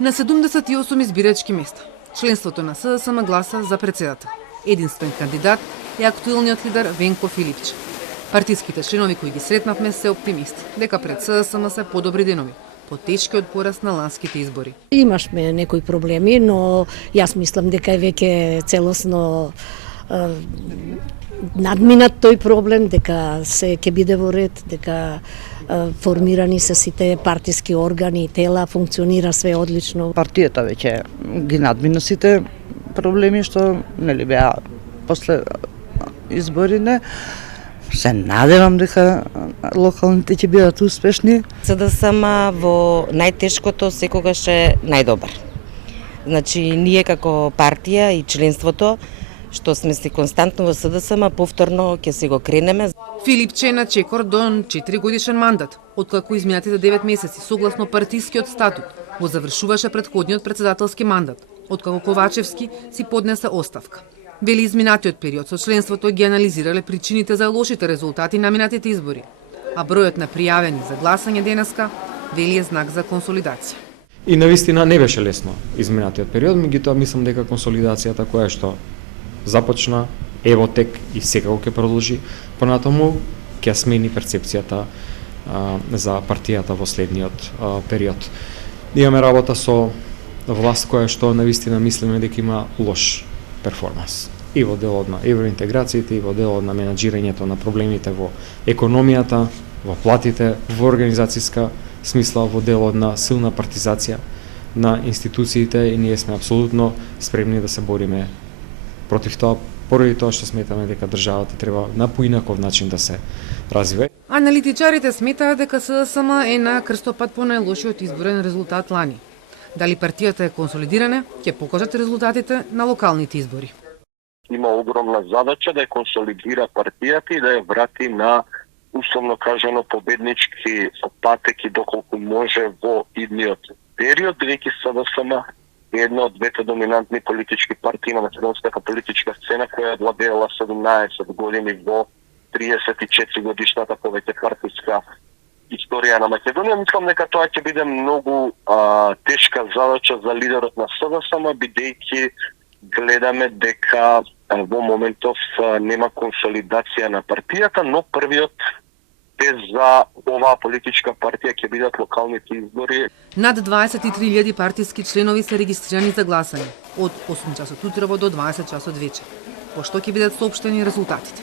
На 78 избирачки места, членството на СДСМ гласа за председател. Единствен кандидат е актуелниот лидер Венко Филипче. Партиските членови кои ги сретнавме се оптимисти дека пред СДСМ се подобри денови, потешкиот пораст на ланските избори. Имашме некои проблеми, но јас мислам дека е веќе целосно надминат тој проблем, дека се ќе биде во ред, дека формирани се сите партиски органи и тела, функционира све одлично. Партијата веќе ги надмина сите проблеми што нели беа после изборите. Се надевам дека локалните ќе бидат успешни. СДСМ во најтешкото секогаш е најдобар. Значи, ние како партија и членството, што сме си константно во СДСМ, повторно ќе се го кренеме. Филипче е на чекор до 4 годишен мандат, откако изминатите 9 месеци, согласно партискиот статут, го завршуваше претходниот председателски мандат, откако Ковачевски си поднесе оставка. Вели изминатиот период со членството ги анализирале причините за лошите резултати на минатите избори, а бројот на пријавени за гласање денеска вели е знак за консолидација. И навистина не беше лесно изминатиот период, меѓутоа мислам дека консолидацијата која што започна, ево тек и секако ќе продолжи, понатаму ќе смени перцепцијата за партијата во следниот период. Имаме работа со власт која што навистина мислиме дека има лош перформанс. И во делот на евроинтеграциите, и во делот на менаџирањето на проблемите во економијата, во платите, во организацијска смисла, во делот на силна партизација на институциите и ние сме апсолутно спремни да се бориме против тоа, поради тоа што сметаме дека државата треба на поинаков начин да се развива. Аналитичарите сметаат дека СДСМ е на крстопат по најлошиот изборен резултат лани. Дали партијата е консолидирана, ќе покажат резултатите на локалните избори. Има огромна задача да ја консолидира партијата и да ја врати на, условно кажано, победнички патеки доколку може во идниот период, веќе СДСМ е една од двете доминантни политички партии на македонската политичка сцена која владеела 17 години во 34 годишната повеќе партиска историја на Македонија. Мислам дека тоа ќе биде многу тешка задача за лидерот на СДСМ, бидејќи гледаме дека во моментов нема консолидација на партијата, но првиот тест за оваа политичка партија ќе бидат локалните избори. Над 23.000 партиски членови се регистрирани за гласање од 8 часот утрово до 20 часот вечер, во што ќе бидат соопштени резултатите.